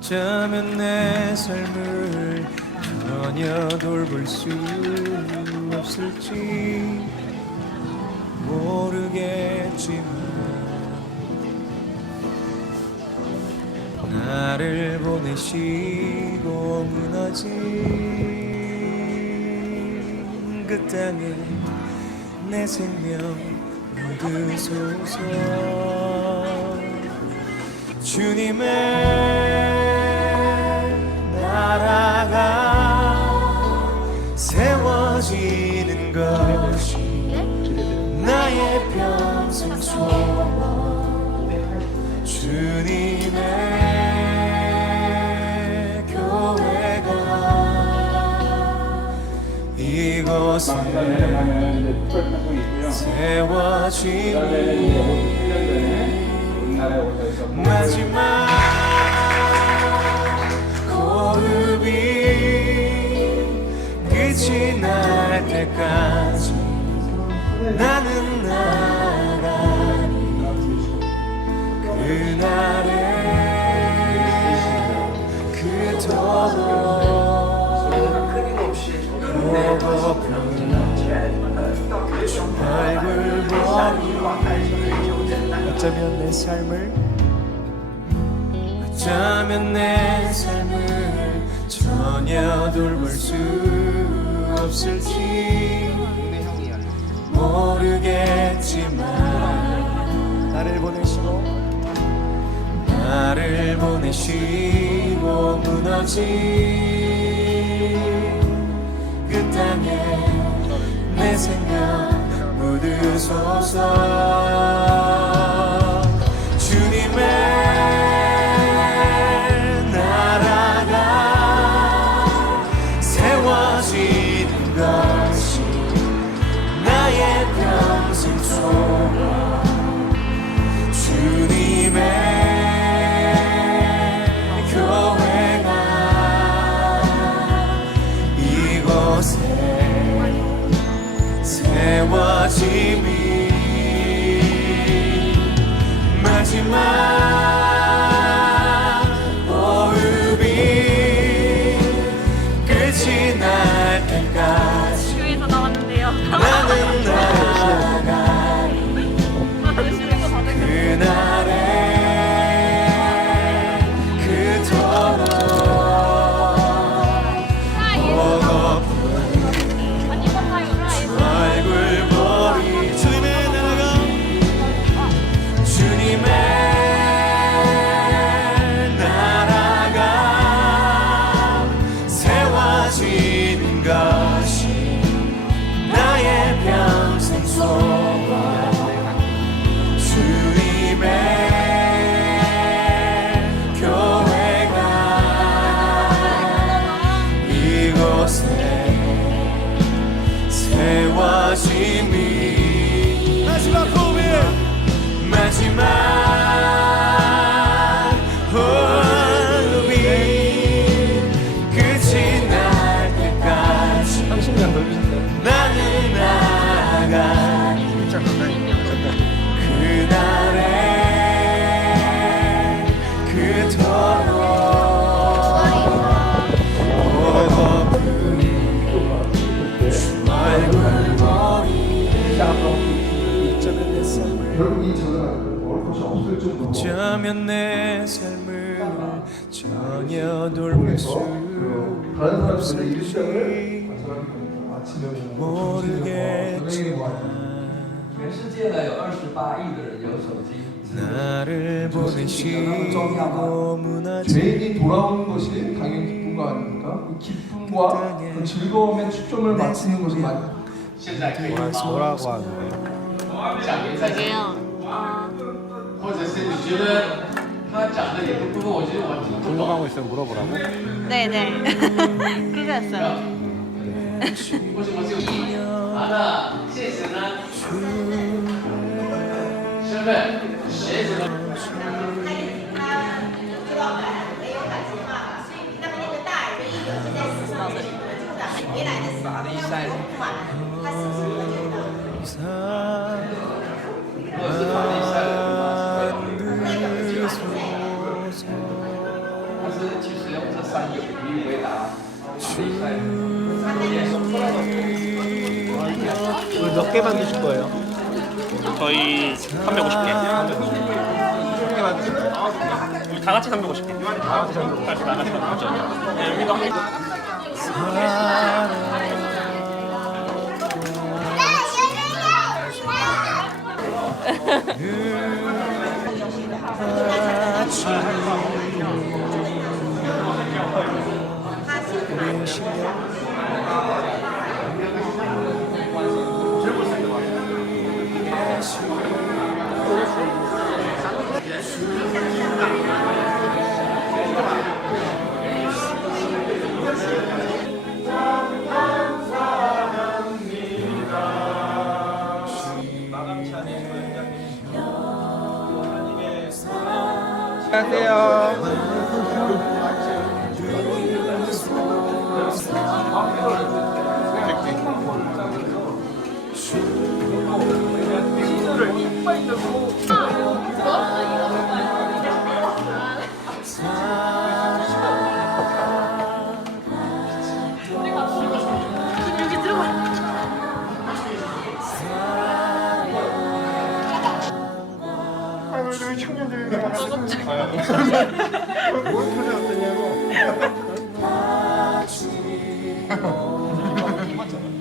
어쩌면 내 삶을 전혀 돌볼 수 없을지 모르겠지만 나를 보내시고 무너진 그 땅에 내 생명 묻으소서. 주님의 나라가 세워지는 것이 나의 평생 소원 주님의 교회가 이곳에 세워지니 마지막 호흡이 끝이 날 때까지 나는 나가니 그날에 그토록 고고픈 얼굴 보니 어쩌면 내 삶을 없을지 모르겠지만 나를 보내시고. 나를 보내시고 무너진 그 땅에 내 생명 묻으소서 세워짐이 마지막 세워짐이 마지막 호흡이 마지막 호흡이 끝이 날 때까지 30년 더 주셨어요. 나는 나가니 그날에 어쩌면 내 삶을 전혀 돌볼 수 없을지 뭐 뭐 모르겠지만 나를 보내시고 무너진 죄인이 돌아온 것이 당연히 기쁨과 아닙니까? 그 기쁨과 그 즐거움의 초점을 맞추는 것이 맞 뭐라고 하는데요? 저게요. 어, 或者是你觉得 他讲的也不不过，我觉得我听不懂。 궁금한 거 있으면 물어보라고? 네네. 그거였어요. 为什么只有一？啊，那现实呢？身份、鞋子呢？如 오늘 몇 개 만드실 거예요? 저희 350개. 1개 만드실 거예요? 우리 다 같이 350개. 다 같이 350개. 다 같이 350개. 네, 여기도 한 Спасибо.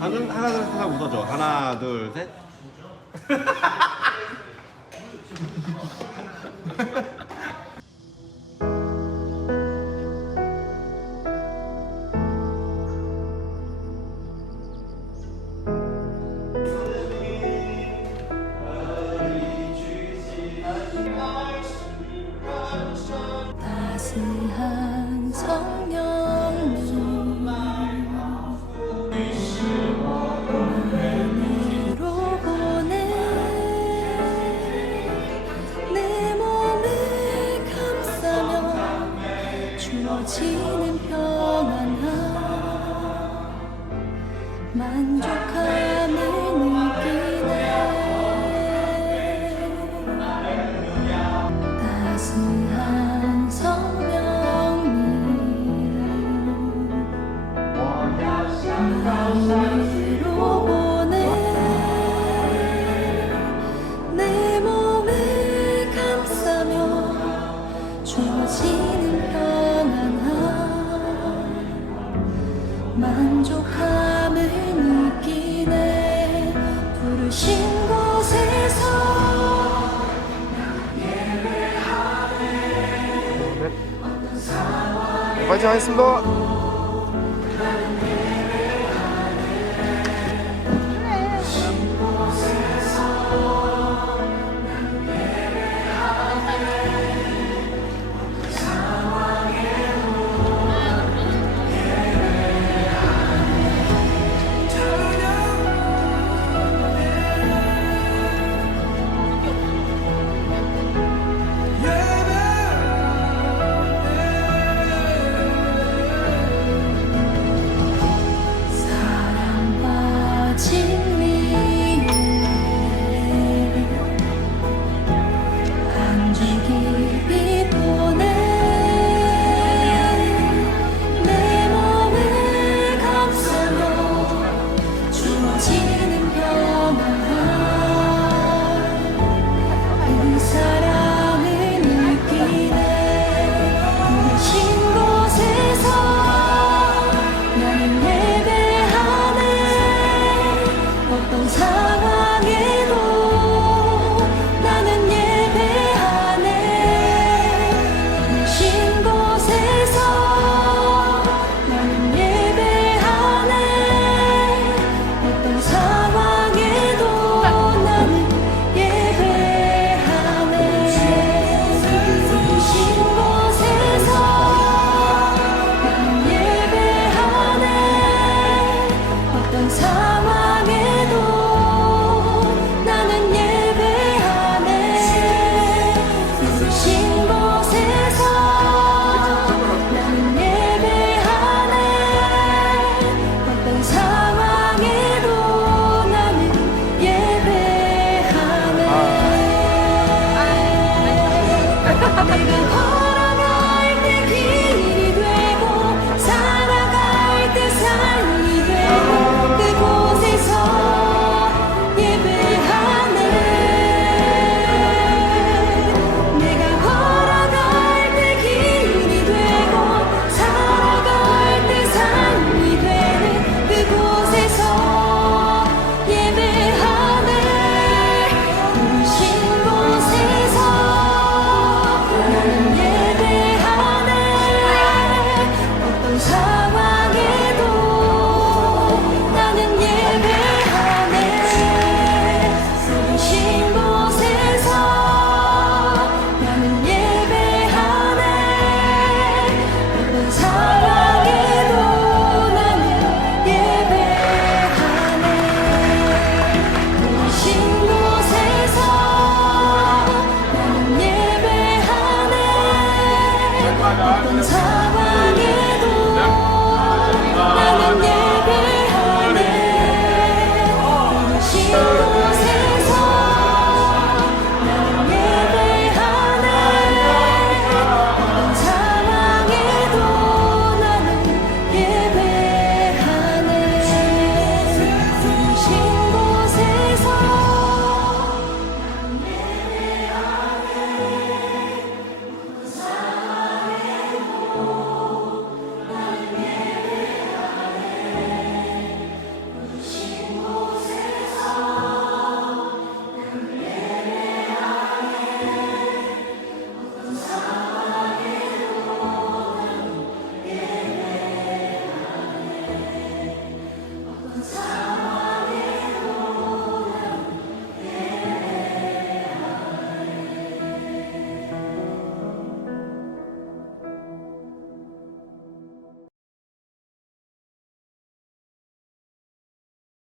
하나 하나 둘셋 하나 웃어줘. 하나 둘 셋. 주어지는 평안함. 만족함 파이